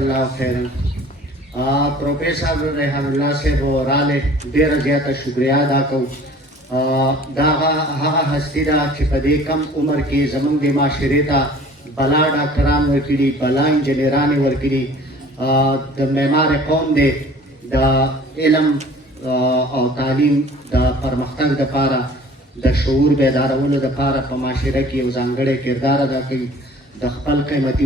الله خیرا. پروفیسر ریحان الله صاحب راله ډېره زیاته شکریه ادا کوو. دا هغه هستي ده چې په دې کم عمر کې زموږ د معاشرې ته بلا ډاکټران ورکړي، بلا انجینران یې ورکړي. د معمار قوم دی د علم او تعلیم د پرمختګ دپاره د شعور بیدارولو دپاره په معاشره کې یو ځانګړی کردار ادا کوي. د خپل قیمتي